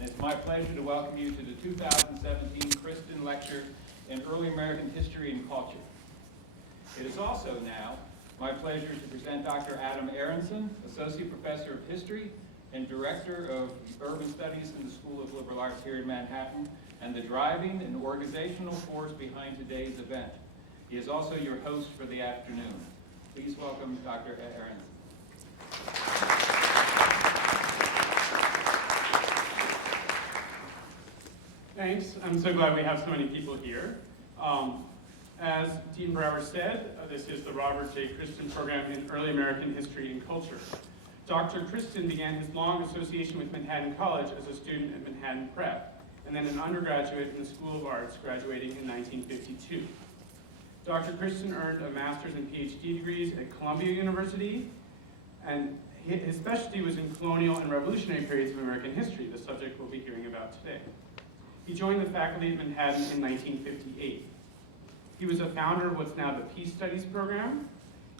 and it's my pleasure to welcome you to the 2017 Christen Lecture in Early American History and Culture. It is also now my pleasure to present Dr. Adam Aronson, Associate Professor of History and Director of Urban Studies in the School of Liberal Arts here in Manhattan, and the driving and organizational force behind today's event. He is also your host for the afternoon. Please welcome Dr. Aronson. Thanks. I'm so glad we have so many people here. As Dean Brower said, this is the Robert J. Christen Program in Early American History and Culture. Dr. Christen began his long association with Manhattan College as a student at Manhattan Prep, and then an undergraduate in the School of Arts, graduating in 1952. Dr. Christen earned a master's and Ph.D. degrees at Columbia University, and his specialty was in colonial and revolutionary periods of American history, the subject we'll be hearing about today. He joined the faculty at Manhattan in 1958. He was a founder of what's now the Peace Studies program.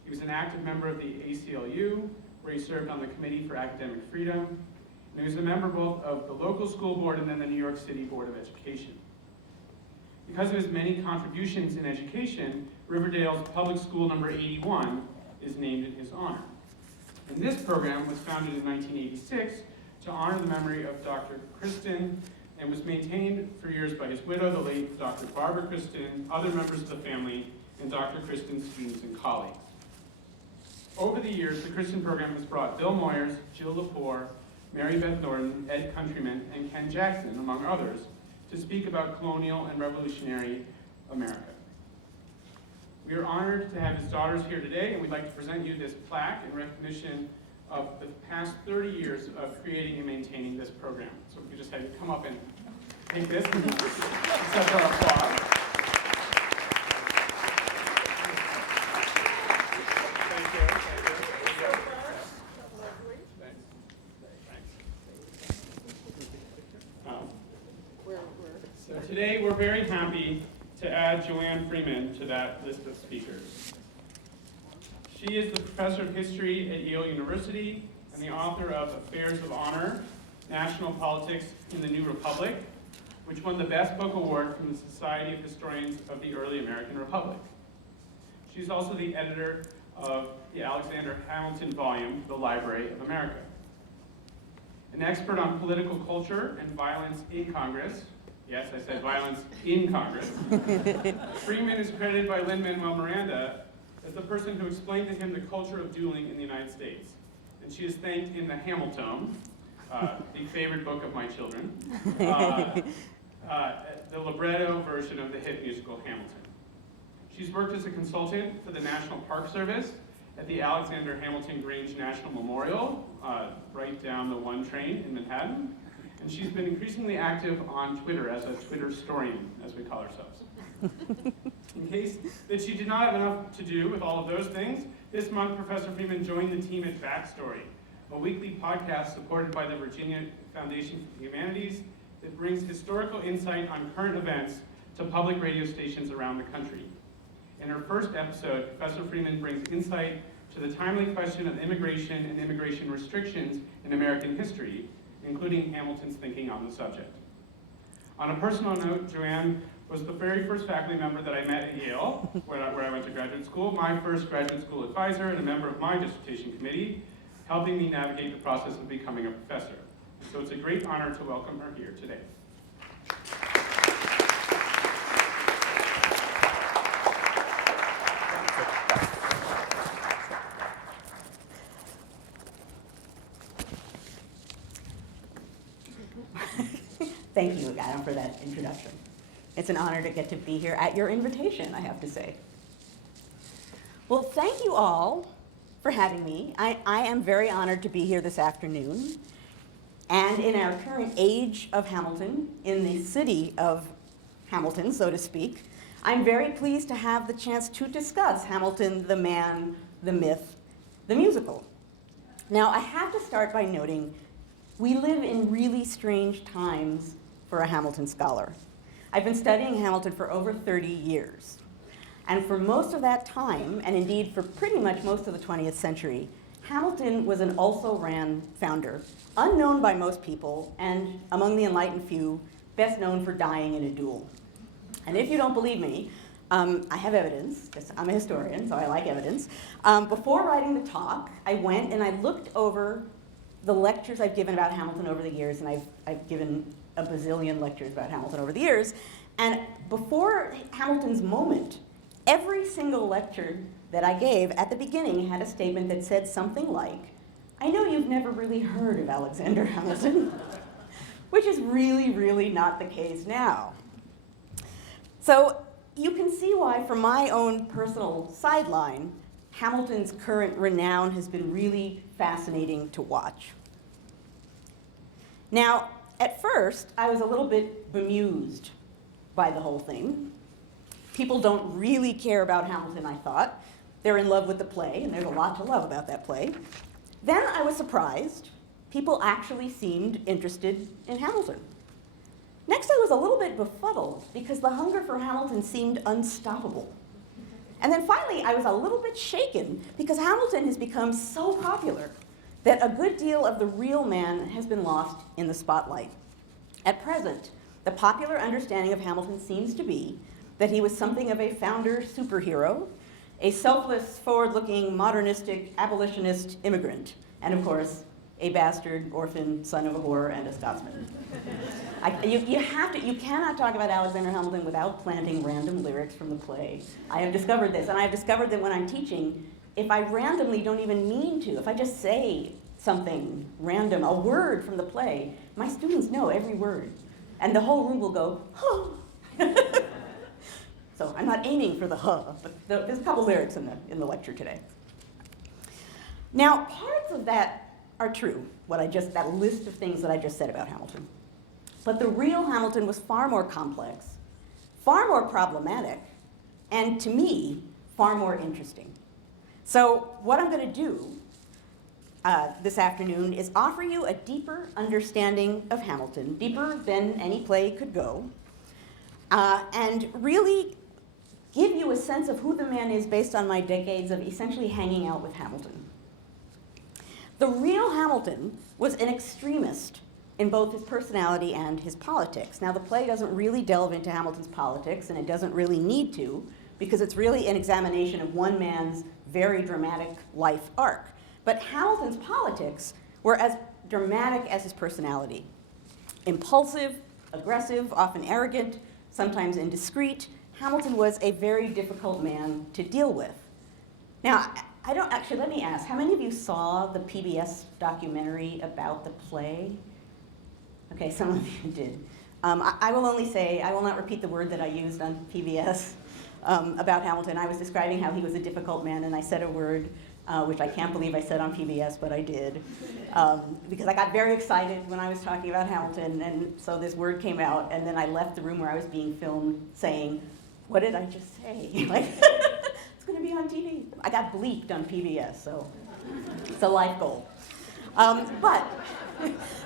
He was an active member of the ACLU, where he served on the Committee for Academic Freedom, and he was a member both of the local school board and then the New York City Board of Education. Because of his many contributions in education, Riverdale's Public School number 81 is named in his honor. And this program was founded in 1986 to honor the memory of Dr. Christen, and was maintained for years by his widow, the late Dr. Barbara Christen, other members of the family, and Dr. Christen's students and colleagues. Over the years, the Christen program has brought Bill Moyers, Jill Lepore, Mary Beth Norton, Ed Countryman, and Ken Jackson, among others, to speak about colonial and revolutionary America. We are honored to have his daughters here today, and we'd like to present you this plaque in recognition of the past 30 years of creating and maintaining this program. So if we just have you come up and take this and accept our applause. Thank you. So today we're very happy to add Joanne Freeman to that list of speakers. She is the professor of history at Yale University and the author of Affairs of Honor, National Politics in the New Republic, which won the Best Book Award from the Society of Historians of the Early American Republic. She's also the editor of the Alexander Hamilton volume, The Library of America. An expert on political culture and violence in Congress, yes, I said violence in Congress, Freeman is credited by Lin-Manuel Miranda as the person who explained to him the culture of dueling in the United States. And she is thanked in the Hamiltone, the favorite book of my children, the libretto version of the hit musical Hamilton. She's worked as a consultant for the National Park Service at the Alexander Hamilton Grange National Memorial, right down the 1 train in Manhattan. And she's been increasingly active on Twitter as a Twitter historian, as we call ourselves. In case that she did not have enough to do with all of those things, this month Professor Freeman joined the team at Backstory, a weekly podcast supported by the Virginia Foundation for the Humanities that brings historical insight on current events to public radio stations around the country. In her first episode, Professor Freeman brings insight to the timely question of immigration and immigration restrictions in American history, including Hamilton's thinking on the subject. On a personal note, Joanne was the very first faculty member that I met at Yale, where I went to graduate school, my first graduate school advisor, and a member of my dissertation committee, helping me navigate the process of becoming a professor. So it's a great honor to welcome her here today. Thank you, Adam, for that introduction. It's an honor to get to be here at your invitation, I have to say. Well, thank you all for having me. I am very honored to be here this afternoon. And in our current age of Hamilton, in the city of Hamilton, so to speak, I'm very pleased to have the chance to discuss Hamilton, the man, the myth, the musical. Now, I have to start by noting we live in really strange times for a Hamilton scholar. I've been studying Hamilton for over 30 years. And for most of that time, and indeed for pretty much most of the 20th century, Hamilton was an also-ran founder, unknown by most people, and among the enlightened few, best known for dying in a duel. And if you don't believe me, I have evidence, because I'm a historian, so I like evidence. Before writing the talk, I went and I looked over the lectures I've given about Hamilton over the years, and I've given a bazillion lectures about Hamilton over the years. And before Hamilton's moment, every single lecture that I gave at the beginning had a statement that said something like, "I know you've never really heard of Alexander Hamilton," which is really, really not the case now. So you can see why, from my own personal sideline, Hamilton's current renown has been really fascinating to watch. Now, at first, I was a little bit bemused by the whole thing. People don't really care about Hamilton, I thought. They're in love with the play, and there's a lot to love about that play. Then I was surprised. People actually seemed interested in Hamilton. Next, I was a little bit befuddled because the hunger for Hamilton seemed unstoppable. And then finally, I was a little bit shaken because Hamilton has become so popular that a good deal of the real man has been lost in the spotlight. At present, the popular understanding of Hamilton seems to be that he was something of a founder superhero, a selfless, forward-looking, modernistic, abolitionist immigrant, and of course, a bastard, orphan, son of a whore, and a Scotsman. You cannot talk about Alexander Hamilton without planting random lyrics from the play. I have discovered this, and I have discovered that when I'm teaching, if I randomly don't even mean to, if I just say something random, a word from the play, my students know every word, and the whole room will go, huh. So I'm not aiming for the huh, but there's a couple lyrics in the lecture today. Now, parts of that are true, that list of things that I just said about Hamilton. But the real Hamilton was far more complex, far more problematic, and to me, far more interesting. So what I'm going to do this afternoon is offer you a deeper understanding of Hamilton, deeper than any play could go, and really give you a sense of who the man is based on my decades of essentially hanging out with Hamilton. The real Hamilton was an extremist in both his personality and his politics. Now, the play doesn't really delve into Hamilton's politics, and it doesn't really need to, because it's really an examination of one man's very dramatic life arc. But Hamilton's politics were as dramatic as his personality. Impulsive, aggressive, often arrogant, sometimes indiscreet, Hamilton was a very difficult man to deal with. Now, let me ask, how many of you saw the PBS documentary about the play? Okay, some of you did. I will only say, I will not repeat the word that I used on PBS about Hamilton. I was describing how he was a difficult man, and I said a word which I can't believe I said on PBS, but I did. Because I got very excited when I was talking about Hamilton, and so this word came out, and then I left the room where I was being filmed saying, what did I just say? Like, it's gonna be on TV. I got bleeped on PBS, so it's a life goal. But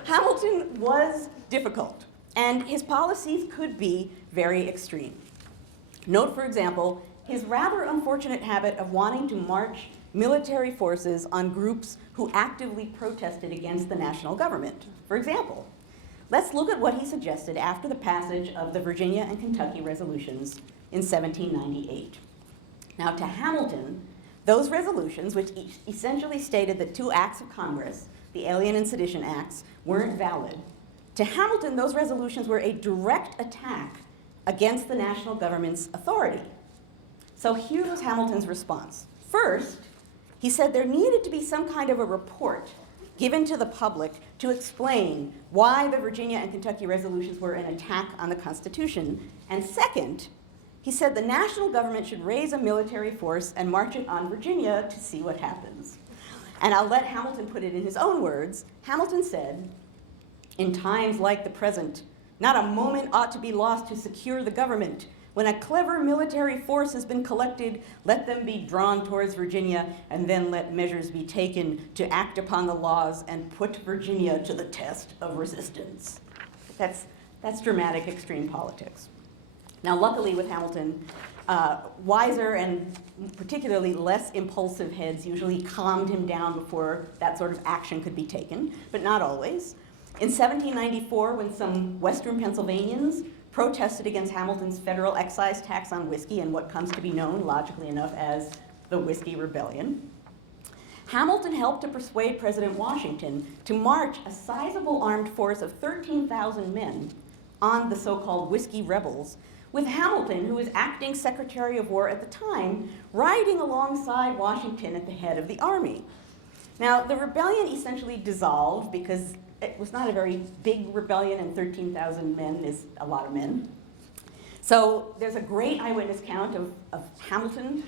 Hamilton was difficult, and his policies could be very extreme. Note, for example, his rather unfortunate habit of wanting to march military forces on groups who actively protested against the national government. For example, let's look at what he suggested after the passage of the Virginia and Kentucky resolutions in 1798. Now, to Hamilton, those resolutions, which essentially stated that two acts of Congress, the Alien and Sedition Acts, weren't valid, to Hamilton, those resolutions were a direct attack against the national government's authority. So here was Hamilton's response. First, he said there needed to be some kind of a report given to the public to explain why the Virginia and Kentucky resolutions were an attack on the Constitution. And second, he said the national government should raise a military force and march it on Virginia to see what happens. And I'll let Hamilton put it in his own words. Hamilton said, "In times like the present, not a moment ought to be lost to secure the government. When a clever military force has been collected, let them be drawn towards Virginia, and then let measures be taken to act upon the laws and put Virginia to the test of resistance." That's dramatic extreme politics. Now, luckily with Hamilton, wiser and particularly less impulsive heads usually calmed him down before that sort of action could be taken, but not always. In 1794, when some Western Pennsylvanians protested against Hamilton's federal excise tax on whiskey and what comes to be known, logically enough, as the Whiskey Rebellion, Hamilton helped to persuade President Washington to march a sizable armed force of 13,000 men on the so-called Whiskey Rebels, with Hamilton, who was acting Secretary of War at the time, riding alongside Washington at the head of the army. Now, the rebellion essentially dissolved because it was not a very big rebellion, and 13,000 men is a lot of men. So there's a great eyewitness account of Hamilton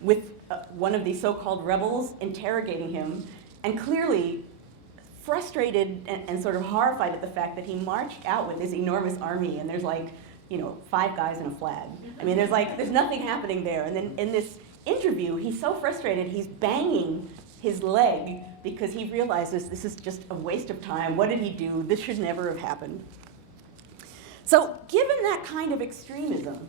with one of these so-called rebels interrogating him, and clearly frustrated and sort of horrified at the fact that he marched out with this enormous army, and there's like, 5 guys and a flag. I mean, there's nothing happening there. And then in this interview, he's so frustrated, he's banging his leg because he realizes this is just a waste of time. What did he do? This should never have happened. So given that kind of extremism,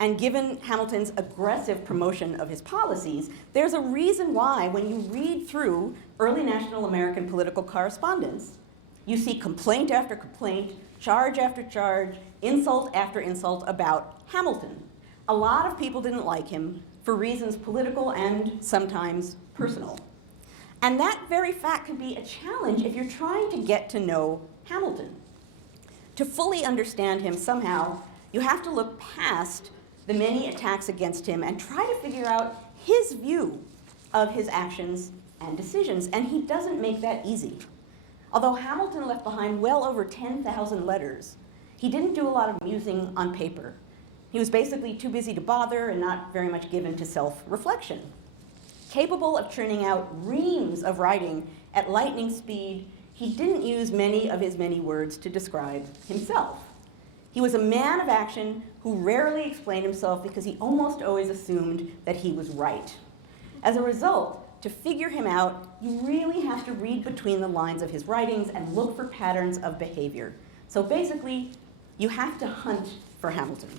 and given Hamilton's aggressive promotion of his policies, there's a reason why when you read through early national American political correspondence, you see complaint after complaint, charge after charge, insult after insult about Hamilton. A lot of people didn't like him for reasons political and sometimes personal. And that very fact can be a challenge if you're trying to get to know Hamilton. To fully understand him somehow, you have to look past the many attacks against him and try to figure out his view of his actions and decisions, and he doesn't make that easy. Although Hamilton left behind well over 10,000 letters, he didn't do a lot of musing on paper. He was basically too busy to bother and not very much given to self-reflection. Capable of churning out reams of writing at lightning speed, he didn't use many of his many words to describe himself. He was a man of action who rarely explained himself because he almost always assumed that he was right. As a result, to figure him out, you really have to read between the lines of his writings and look for patterns of behavior. So basically, you have to hunt for Hamilton.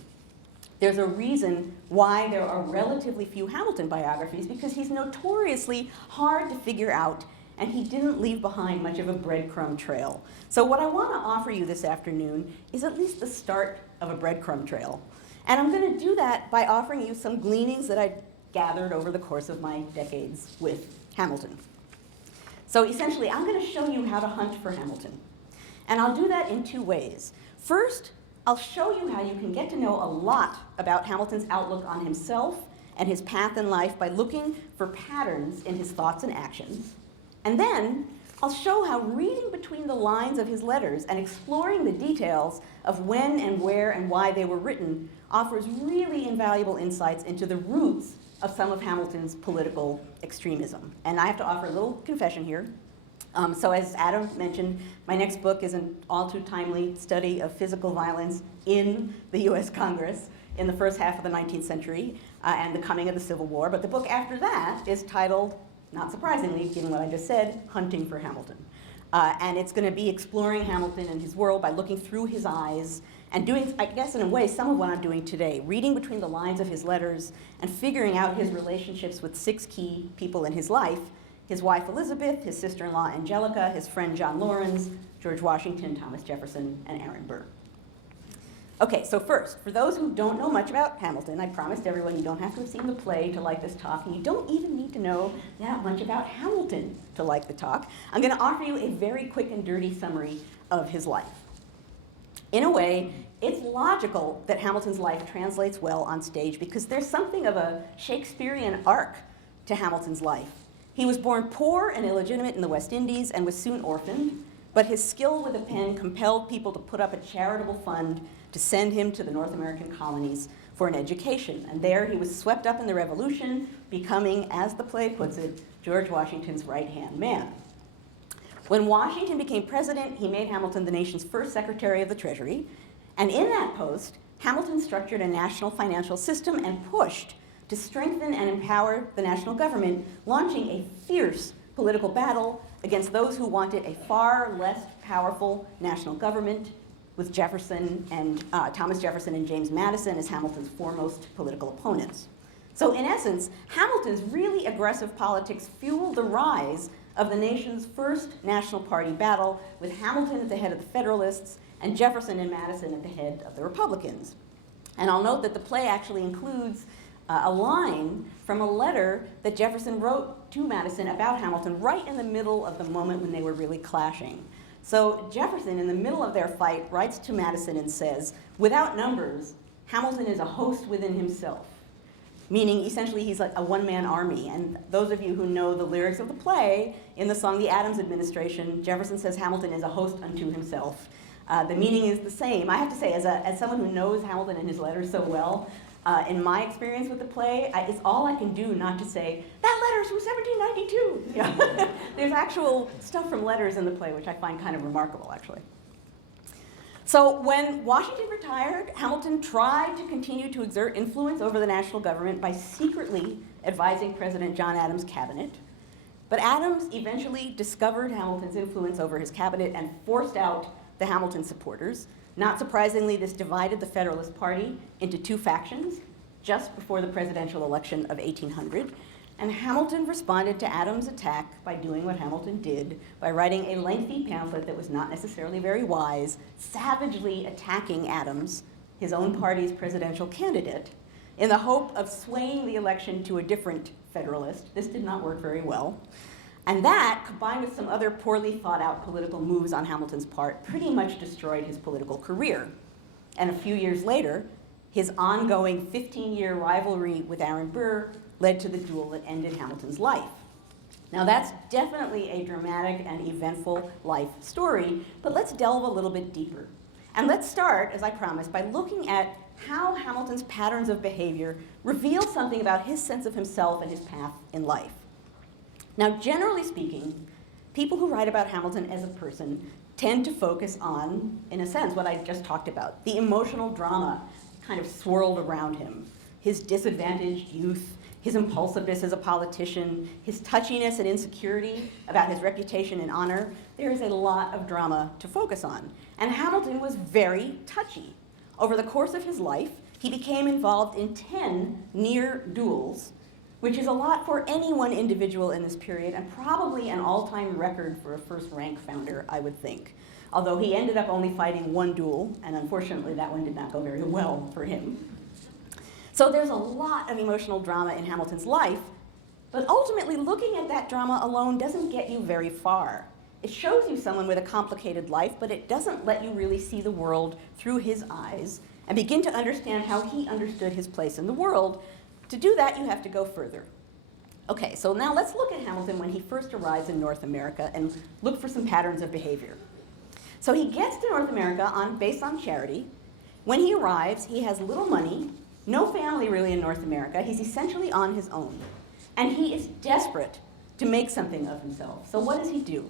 There's a reason why there are relatively few Hamilton biographies, because he's notoriously hard to figure out, and he didn't leave behind much of a breadcrumb trail. So what I want to offer you this afternoon is at least the start of a breadcrumb trail. And I'm going to do that by offering you some gleanings that I gathered over the course of my decades with Hamilton. So essentially, I'm going to show you how to hunt for Hamilton. And I'll do that in 2 ways. First, I'll show you how you can get to know a lot about Hamilton's outlook on himself and his path in life by looking for patterns in his thoughts and actions. And then I'll show how reading between the lines of his letters and exploring the details of when and where and why they were written offers really invaluable insights into the roots of some of Hamilton's political extremism. And I have to offer a little confession here. So as Adam mentioned, my next book is an all too timely study of physical violence in the US Congress in the first half of the 19th century and the coming of the Civil War. But the book after that is titled, not surprisingly, given what I just said, Hunting for Hamilton. And it's going to be exploring Hamilton and his world by looking through his eyes and doing, I guess in a way, some of what I'm doing today, reading between the lines of his letters and figuring out his relationships with 6 key people in his life: his wife Elizabeth, his sister-in-law Angelica, his friend John Laurens, George Washington, Thomas Jefferson, and Aaron Burr. Okay, so first, for those who don't know much about Hamilton, I promised everyone you don't have to have seen the play to like this talk, and you don't even need to know that much about Hamilton to like the talk. I'm going to offer you a very quick and dirty summary of his life. In a way, it's logical that Hamilton's life translates well on stage because there's something of a Shakespearean arc to Hamilton's life. He was born poor and illegitimate in the West Indies and was soon orphaned, but his skill with a pen compelled people to put up a charitable fund to send him to the North American colonies for an education. And there he was swept up in the Revolution, becoming, as the play puts it, George Washington's right-hand man. When Washington became president, he made Hamilton the nation's first Secretary of the Treasury. And in that post, Hamilton structured a national financial system and pushed to strengthen and empower the national government, launching a fierce political battle against those who wanted a far less powerful national government, with Jefferson and Thomas Jefferson and James Madison as Hamilton's foremost political opponents. So in essence, Hamilton's really aggressive politics fueled the rise of the nation's first national party battle, with Hamilton at the head of the Federalists and Jefferson and Madison at the head of the Republicans. And I'll note that the play actually includes a line from a letter that Jefferson wrote to Madison about Hamilton right in the middle of the moment when they were really clashing. So Jefferson, in the middle of their fight, writes to Madison and says, "Without numbers, Hamilton is a host within himself," meaning essentially he's like a one-man army. And those of you who know the lyrics of the play, in the song The Adams Administration, Jefferson says Hamilton is a host unto himself. The meaning is the same. I have to say, as someone who knows Hamilton and his letters so well, in my experience with the play, it's all I can do not to say, that letter's from 1792. Yeah. There's actual stuff from letters in the play, which I find kind of remarkable, actually. So when Washington retired, Hamilton tried to continue to exert influence over the national government by secretly advising President John Adams' cabinet. But Adams eventually discovered Hamilton's influence over his cabinet and forced out the Hamilton supporters. Not surprisingly, this divided the Federalist Party into two factions just before the presidential election of 1800. And Hamilton responded to Adams' attack by doing what Hamilton did, by writing a lengthy pamphlet that was not necessarily very wise, savagely attacking Adams, his own party's presidential candidate, in the hope of swaying the election to a different Federalist. This did not work very well. And that, combined with some other poorly thought out political moves on Hamilton's part, pretty much destroyed his political career. And a few years later, his ongoing 15-year rivalry with Aaron Burr led to the duel that ended Hamilton's life. Now that's definitely a dramatic and eventful life story, but let's delve a little bit deeper. And let's start, as I promised, by looking at how Hamilton's patterns of behavior reveal something about his sense of himself and his path in life. Now, generally speaking, people who write about Hamilton as a person tend to focus on, in a sense, what I just talked about, the emotional drama kind of swirled around him, his disadvantaged youth, his impulsiveness as a politician, his touchiness and insecurity about his reputation and honor. There is a lot of drama to focus on. And Hamilton was very touchy. Over the course of his life, he became involved in 10 near duels, which is a lot for any one individual in this period, and probably an all-time record for a first-rank founder, I would think. Although he ended up only fighting one duel, and unfortunately that one did not go very well for him. So there's a lot of emotional drama in Hamilton's life, but ultimately looking at that drama alone doesn't get you very far. It shows you someone with a complicated life, but it doesn't let you really see the world through his eyes and begin to understand how he understood his place in the world. To do that, you have to go further. Okay, so now let's look at Hamilton when he first arrives in North America and look for some patterns of behavior. So he gets to North America based on charity. When he arrives, he has little money, no family really in North America. He's essentially on his own. And he is desperate to make something of himself. So what does he do?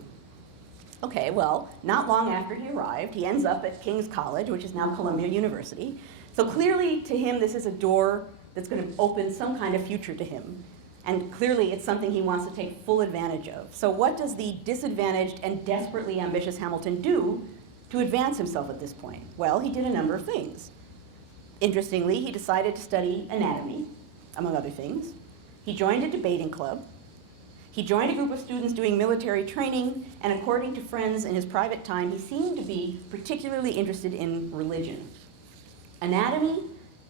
Okay, well, not long after he arrived, he ends up at King's College, which is now Columbia University. So clearly to him, this is a door that's going to open some kind of future to him. And clearly it's something he wants to take full advantage of. So what does the disadvantaged and desperately ambitious Hamilton do to advance himself at this point? Well, he did a number of things. Interestingly, he decided to study anatomy, among other things. He joined a debating club. He joined a group of students doing military training, and according to friends in his private time, he seemed to be particularly interested in religion. Anatomy,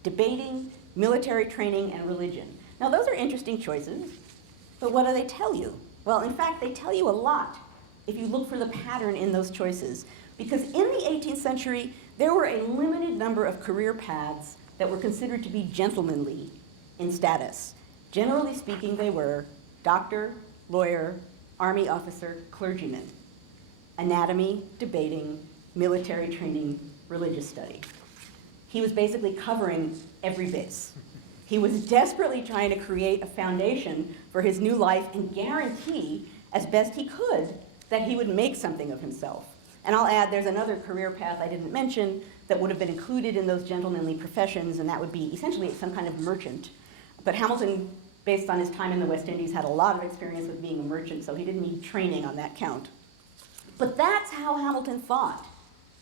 debating, military training, and religion. Now those are interesting choices, but what do they tell you? Well, in fact, they tell you a lot if you look for the pattern in those choices. Because in the 18th century, there were a limited number of career paths that were considered to be gentlemanly in status. Generally speaking, they were doctor, lawyer, army officer, clergyman, anatomy, debating, military training, religious study. He was basically covering every base. He was desperately trying to create a foundation for his new life and guarantee, as best he could, that he would make something of himself. And I'll add, there's another career path I didn't mention that would have been included in those gentlemanly professions, and that would be essentially some kind of merchant. But Hamilton, based on his time in the West Indies, had a lot of experience with being a merchant, so he didn't need training on that count. But that's how Hamilton thought.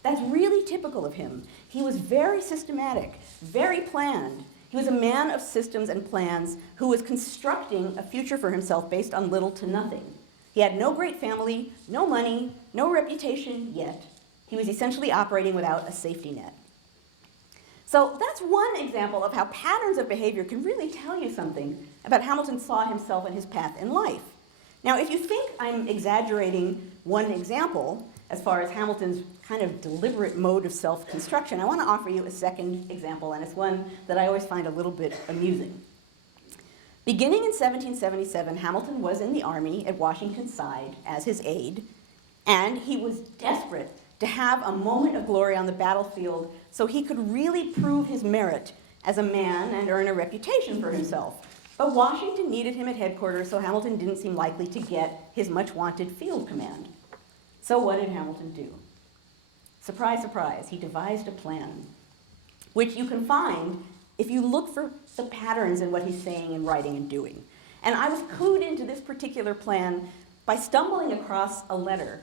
That's really typical of him. He was very systematic, very planned. He was a man of systems and plans who was constructing a future for himself based on little to nothing. He had no great family, no money, no reputation yet. He was essentially operating without a safety net. So that's one example of how patterns of behavior can really tell you something about Hamilton saw himself and his path in life. Now, if you think I'm exaggerating one example as far as Hamilton's kind of deliberate mode of self-construction, I want to offer you a second example, and it's one that I always find a little bit amusing. Beginning in 1777, Hamilton was in the army at Washington's side as his aide, and he was desperate to have a moment of glory on the battlefield so he could really prove his merit as a man and earn a reputation for himself. But Washington needed him at headquarters, so Hamilton didn't seem likely to get his much-wanted field command. So what did Hamilton do? Surprise, surprise, he devised a plan, which you can find if you look for the patterns in what he's saying and writing and doing. And I was clued into this particular plan by stumbling across a letter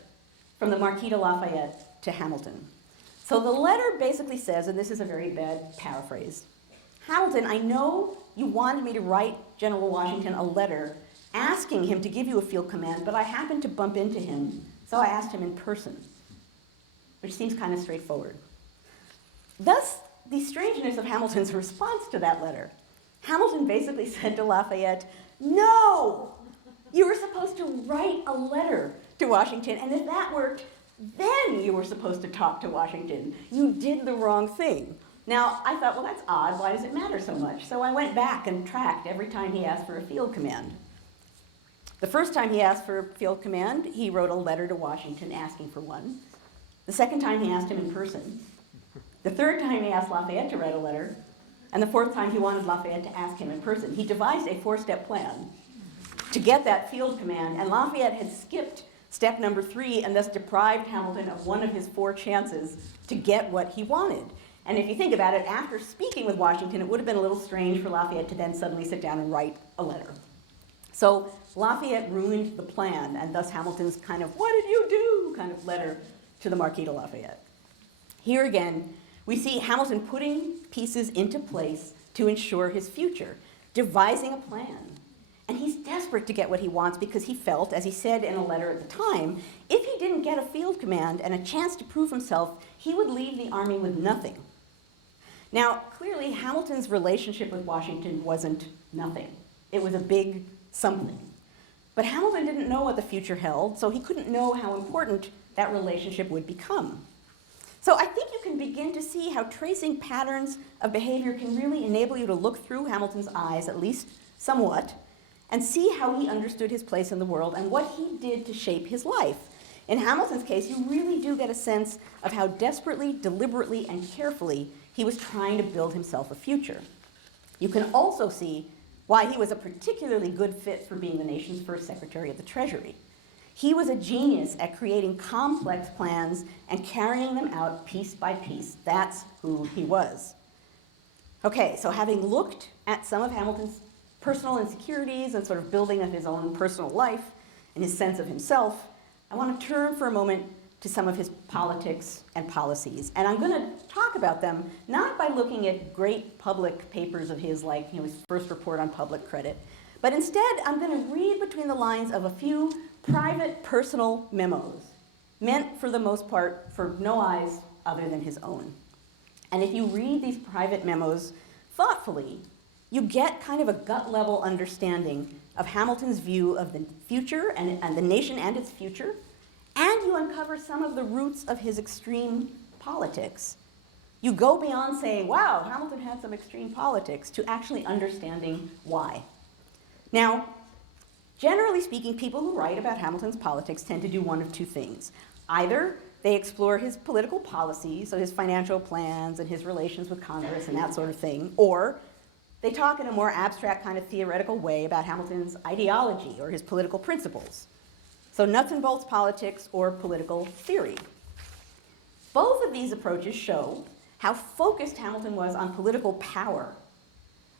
from the Marquis de Lafayette to Hamilton. So the letter basically says, and this is a very bad paraphrase, Hamilton, I know you wanted me to write General Washington a letter asking him to give you a field command, but I happened to bump into him, so I asked him in person, which seems kind of straightforward. Thus, the strangeness of Hamilton's response to that letter. Hamilton basically said to Lafayette, no, you were supposed to write a letter to Washington, and if that worked, then you were supposed to talk to Washington. You did the wrong thing. Now, I thought, well, that's odd. Why does it matter so much? So I went back and tracked every time he asked for a field command. The first time he asked for a field command, he wrote a letter to Washington asking for one. The second time he asked him in person. The third time he asked Lafayette to write a letter. And the fourth time he wanted Lafayette to ask him in person. He devised a 4-step plan to get that field command, and Lafayette had skipped step number 3 and thus deprived Hamilton of one of his 4 chances to get what he wanted. And if you think about it, after speaking with Washington, it would have been a little strange for Lafayette to then suddenly sit down and write a letter. So Lafayette ruined the plan, and thus Hamilton's kind of, what did you do, kind of letter to the Marquis de Lafayette. Here again, we see Hamilton putting pieces into place to ensure his future, devising a plan. And he's desperate to get what he wants because he felt, as he said in a letter at the time, if he didn't get a field command and a chance to prove himself, he would leave the army with nothing. Now, clearly, Hamilton's relationship with Washington wasn't nothing. It was a big something. But Hamilton didn't know what the future held, so he couldn't know how important that relationship would become. So I think you can begin to see how tracing patterns of behavior can really enable you to look through Hamilton's eyes, at least somewhat, and see how he understood his place in the world and what he did to shape his life. In Hamilton's case, you really do get a sense of how desperately, deliberately, and carefully he was trying to build himself a future. You can also see why he was a particularly good fit for being the nation's first Secretary of the Treasury. He was a genius at creating complex plans and carrying them out piece by piece. That's who he was. Okay, so having looked at some of Hamilton's personal insecurities and sort of building of his own personal life and his sense of himself, I want to turn for a moment to some of his politics and policies. And I'm going to talk about them not by looking at great public papers of his, like his first report on public credit, but instead I'm going to read between the lines of a few private personal memos, meant for the most part for no eyes other than his own. And if you read these private memos thoughtfully, you get kind of a gut-level understanding of Hamilton's view of the future and the nation and its future, and you uncover some of the roots of his extreme politics. You go beyond saying, wow, Hamilton had some extreme politics, to actually understanding why. Now, generally speaking, people who write about Hamilton's politics tend to do one of two things. Either they explore his political policies, so his financial plans and his relations with Congress and that sort of thing, or they talk in a more abstract kind of theoretical way about Hamilton's ideology or his political principles. So nuts and bolts politics or political theory. Both of these approaches show how focused Hamilton was on political power,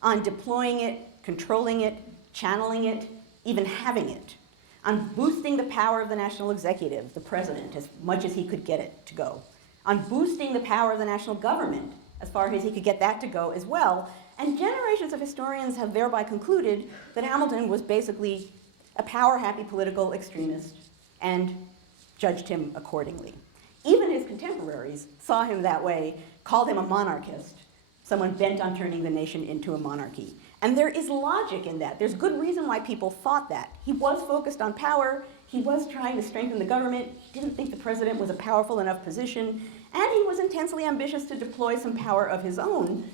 on deploying it, controlling it, channeling it, even having it, on boosting the power of the national executive, the president, as much as he could get it to go, on boosting the power of the national government, as far as he could get that to go as well. And generations of historians have thereby concluded that Hamilton was basically a power-happy political extremist and judged him accordingly. Even his contemporaries saw him that way, called him a monarchist, someone bent on turning the nation into a monarchy. And there is logic in that. There's good reason why people thought that. He was focused on power, he was trying to strengthen the government, he didn't think the president was a powerful enough position, and he was intensely ambitious to deploy some power of his own.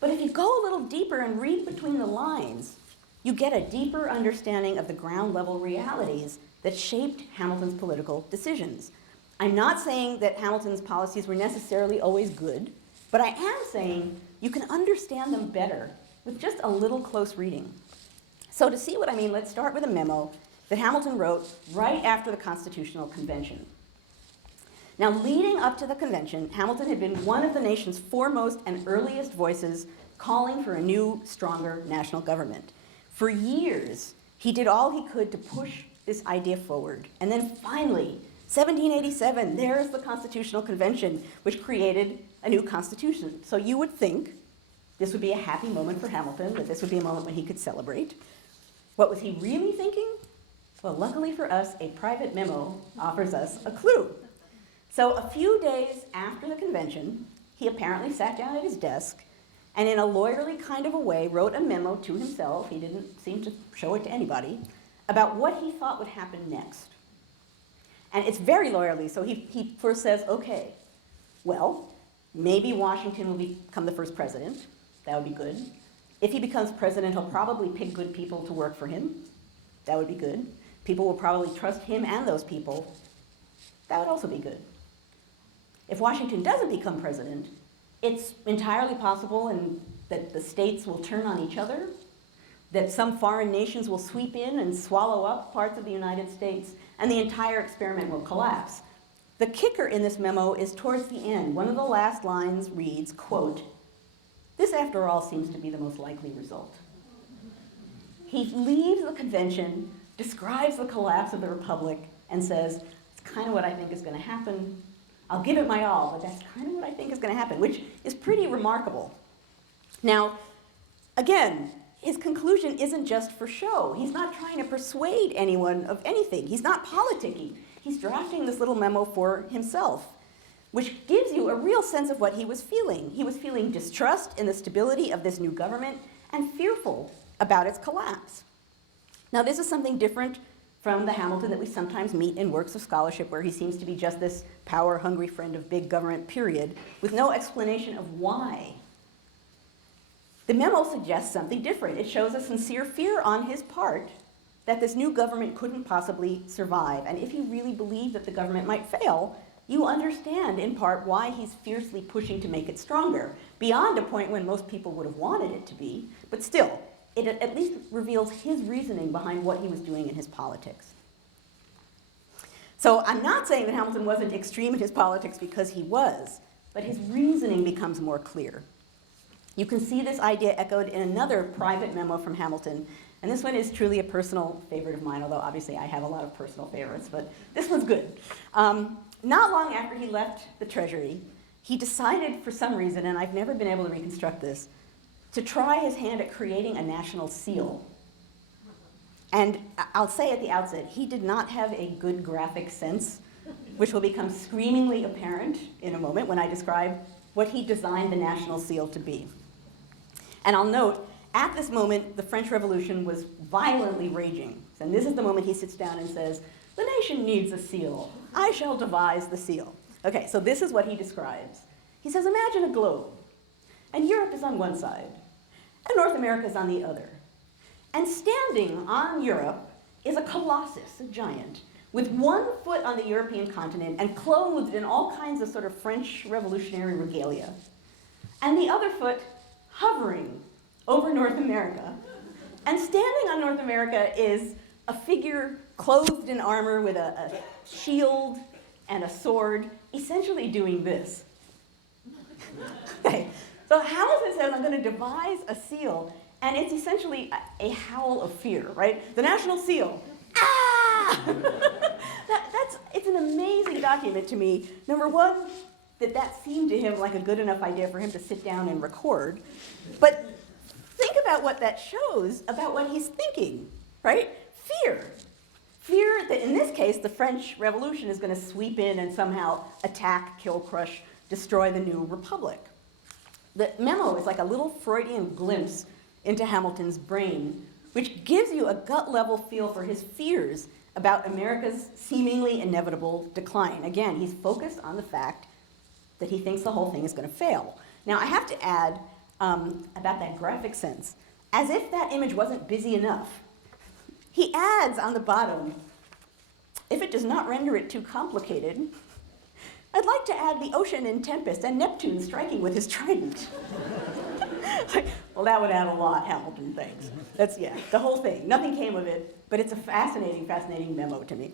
But if you go a little deeper and read between the lines, you get a deeper understanding of the ground level realities that shaped Hamilton's political decisions. I'm not saying that Hamilton's policies were necessarily always good, but I am saying you can understand them better with just a little close reading. So to see what I mean, let's start with a memo that Hamilton wrote right after the Constitutional Convention. Now, leading up to the convention, Hamilton had been one of the nation's foremost and earliest voices calling for a new, stronger national government. For years, he did all he could to push this idea forward. And then finally, 1787, there's the Constitutional Convention, which created a new constitution. So you would think this would be a happy moment for Hamilton, that this would be a moment when he could celebrate. What was he really thinking? Well, luckily for us, a private memo offers us a clue. So a few days after the convention, he apparently sat down at his desk and in a lawyerly kind of a way wrote a memo to himself, he didn't seem to show it to anybody, about what he thought would happen next. And it's very lawyerly, so he first says, okay, well, maybe Washington will become the first president. That would be good. If he becomes president, he'll probably pick good people to work for him. That would be good. People will probably trust him and those people. That would also be good. If Washington doesn't become president, it's entirely possible that the states will turn on each other, that some foreign nations will sweep in and swallow up parts of the United States, and the entire experiment will collapse. The kicker in this memo is towards the end. One of the last lines reads, quote, "This, after all, seems to be the most likely result." He leaves the convention, describes the collapse of the republic, and says, it's kind of what I think is going to happen. I'll give it my all, but that's kind of what I think is going to happen, which is pretty remarkable. Now, again, his conclusion isn't just for show. He's not trying to persuade anyone of anything. He's not politicking. He's drafting this little memo for himself, which gives you a real sense of what he was feeling. He was feeling distrust in the stability of this new government and fearful about its collapse. Now, this is something different from the Hamilton that we sometimes meet in works of scholarship, where he seems to be just this power-hungry friend of big government, period, with no explanation of why. The memo suggests something different. It shows a sincere fear on his part that this new government couldn't possibly survive. And if you really believe that the government might fail, you understand in part why he's fiercely pushing to make it stronger, beyond a point when most people would have wanted it to be, but still, it at least reveals his reasoning behind what he was doing in his politics. So I'm not saying that Hamilton wasn't extreme in his politics, because he was, but his reasoning becomes more clear. You can see this idea echoed in another private memo from Hamilton, and this one is truly a personal favorite of mine, although obviously I have a lot of personal favorites, but this one's good. Not long after he left the Treasury, he decided for some reason, and I've never been able to reconstruct this, to try his hand at creating a national seal. And I'll say at the outset, he did not have a good graphic sense, which will become screamingly apparent in a moment when I describe what he designed the national seal to be. And I'll note, at this moment, the French Revolution was violently raging. And this is the moment he sits down and says, "The nation needs a seal. I shall devise the seal." Okay, so this is what he describes. He says, imagine a globe, and Europe is on one side, and North America is on the other. And standing on Europe is a colossus, a giant, with 1 foot on the European continent and clothed in all kinds of sort of French revolutionary regalia. And the other foot hovering over North America. And standing on North America is a figure clothed in armor with a shield and a sword, essentially doing this. Okay, so Hamilton says, I'm going to devise a seal, and it's essentially a howl of fear, right? The national seal. Ah! It's an amazing document to me. Number one, that seemed to him like a good enough idea for him to sit down and record. But think about what that shows about what he's thinking, right? Fear. Fear that, in this case, the French Revolution is going to sweep in and somehow attack, kill, crush, destroy the new republic. The memo is like a little Freudian glimpse into Hamilton's brain, which gives you a gut-level feel for his fears about America's seemingly inevitable decline. Again, he's focused on the fact that he thinks the whole thing is going to fail. Now, I have to add about that graphic sense, as if that image wasn't busy enough. He adds on the bottom, if it does not render it too complicated, I'd like to add the ocean in tempest and Neptune striking with his trident. Well, that would add a lot, Hamilton thinks. That's, yeah, the whole thing. Nothing came of it, but it's a fascinating, fascinating memo to me.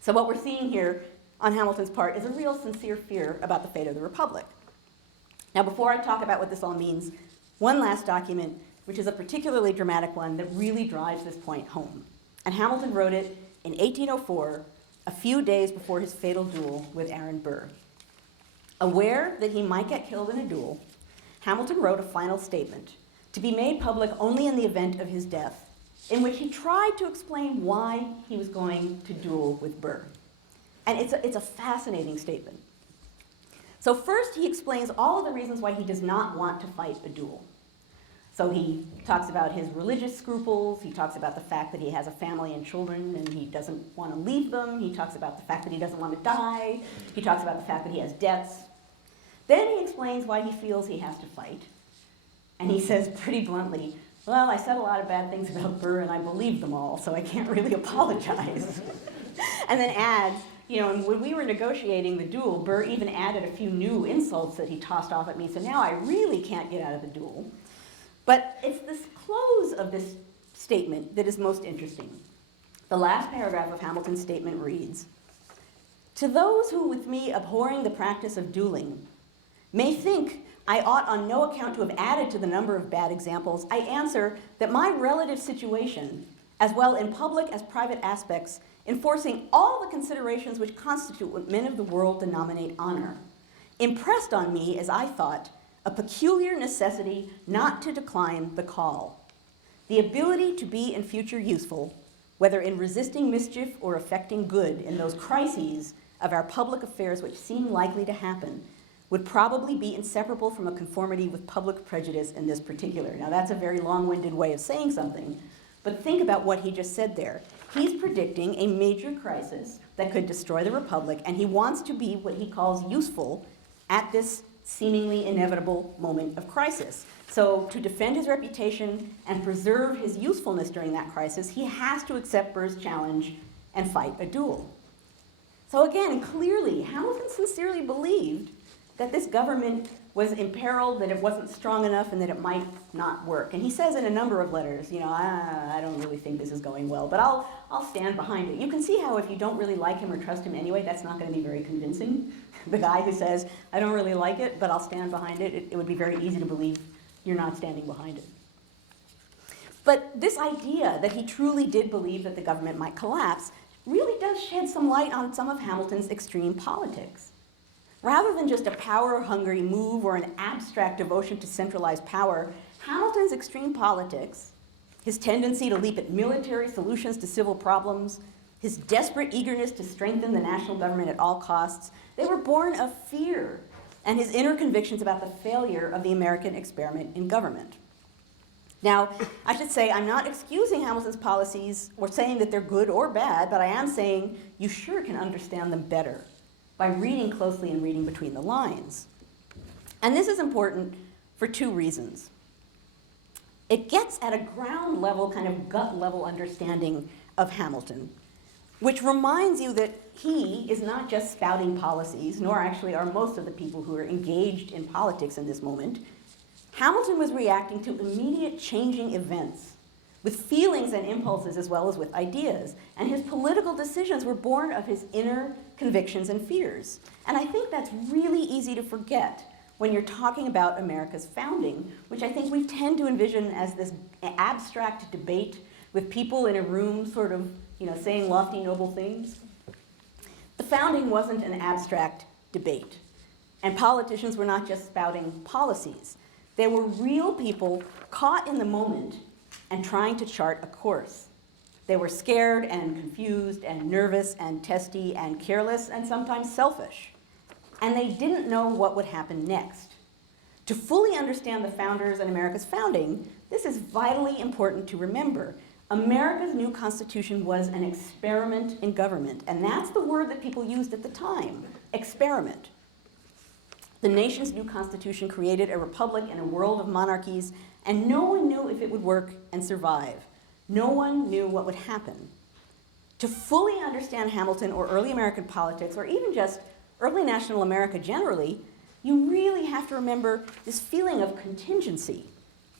So what we're seeing here on Hamilton's part is a real sincere fear about the fate of the Republic. Now, before I talk about what this all means, one last document, which is a particularly dramatic one that really drives this point home. And Hamilton wrote it in 1804, a few days before his fatal duel with Aaron Burr. Aware that he might get killed in a duel, Hamilton wrote a final statement to be made public only in the event of his death, in which he tried to explain why he was going to duel with Burr. And it's a fascinating statement. So first, he explains all of the reasons why he does not want to fight a duel. So he talks about his religious scruples, he talks about the fact that he has a family and children and he doesn't want to leave them, he talks about the fact that he doesn't want to die, he talks about the fact that he has debts. Then he explains why he feels he has to fight. And he says pretty bluntly, well, I said a lot of bad things about Burr and I believe them all, so I can't really apologize. And then adds, you know, and when we were negotiating the duel, Burr even added a few new insults that he tossed off at me, so now I really can't get out of the duel. But it's this close of this statement that is most interesting. The last paragraph of Hamilton's statement reads, "To those who with me abhorring the practice of dueling may think I ought on no account to have added to the number of bad examples, I answer that my relative situation, as well in public as private aspects, enforcing all the considerations which constitute what men of the world denominate honor, impressed on me, as I thought, a peculiar necessity not to decline the call. The ability to be in future useful, whether in resisting mischief or effecting good in those crises of our public affairs which seem likely to happen, would probably be inseparable from a conformity with public prejudice in this particular." Now that's a very long-winded way of saying something, but think about what he just said there. He's predicting a major crisis that could destroy the Republic, and he wants to be what he calls useful at this seemingly inevitable moment of crisis. So to defend his reputation and preserve his usefulness during that crisis, he has to accept Burr's challenge and fight a duel. So again, clearly, Hamilton sincerely believed that this government was imperiled, that it wasn't strong enough, and that it might not work. And he says in a number of letters, you know, I don't really think this is going well, but I'll stand behind it. You can see how if you don't really like him or trust him anyway, that's not going to be very convincing. The guy who says, I don't really like it, but I'll stand behind it, it would be very easy to believe you're not standing behind it. But this idea that he truly did believe that the government might collapse really does shed some light on some of Hamilton's extreme politics. Rather than just a power-hungry move or an abstract devotion to centralized power, Hamilton's extreme politics, his tendency to leap at military solutions to civil problems, his desperate eagerness to strengthen the national government at all costs, they were born of fear and his inner convictions about the failure of the American experiment in government. Now, I should say I'm not excusing Hamilton's policies or saying that they're good or bad, but I am saying you sure can understand them better by reading closely and reading between the lines. And this is important for two reasons. It gets at a ground level, kind of gut level understanding of Hamilton, which reminds you that he is not just spouting policies, nor actually are most of the people who are engaged in politics in this moment. Hamilton was reacting to immediate changing events with feelings and impulses as well as with ideas, and his political decisions were born of his inner convictions and fears. And I think that's really easy to forget when you're talking about America's founding, which I think we tend to envision as this abstract debate with people in a room sort of, you know, saying lofty, noble things. The founding wasn't an abstract debate. And politicians were not just spouting policies. They were real people caught in the moment and trying to chart a course. They were scared and confused and nervous and testy and careless and sometimes selfish. And they didn't know what would happen next. To fully understand the founders and America's founding, this is vitally important to remember. America's new Constitution was an experiment in government, and that's the word that people used at the time, experiment. The nation's new Constitution created a republic in a world of monarchies, and no one knew if it would work and survive. No one knew what would happen. To fully understand Hamilton or early American politics, or even just early national America generally, you really have to remember this feeling of contingency.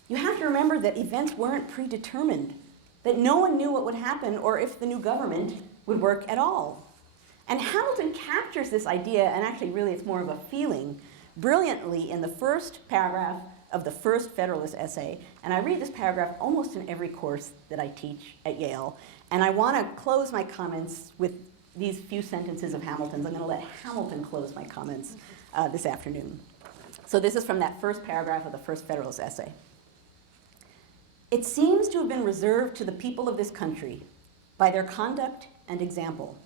You have to remember that events weren't predetermined, that no one knew what would happen or if the new government would work at all. And Hamilton captures this idea, and actually really it's more of a feeling, brilliantly in the first paragraph of the first Federalist essay. And I read this paragraph almost in every course that I teach at Yale. And I want to close my comments with these few sentences of Hamilton's. I'm going to let Hamilton close my comments this afternoon. So this is from that first paragraph of the first Federalist essay. It seems to have been reserved to the people of this country, by their conduct and example,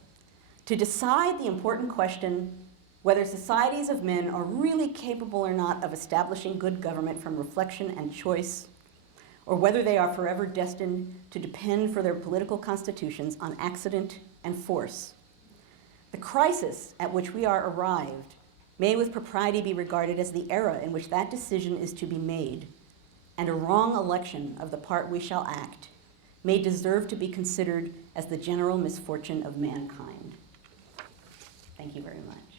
to decide the important question whether societies of men are really capable or not of establishing good government from reflection and choice, or whether they are forever destined to depend for their political constitutions on accident and force. The crisis at which we are arrived may with propriety be regarded as the era in which that decision is to be made, and a wrong election of the part we shall act may deserve to be considered as the general misfortune of mankind. Thank you very much.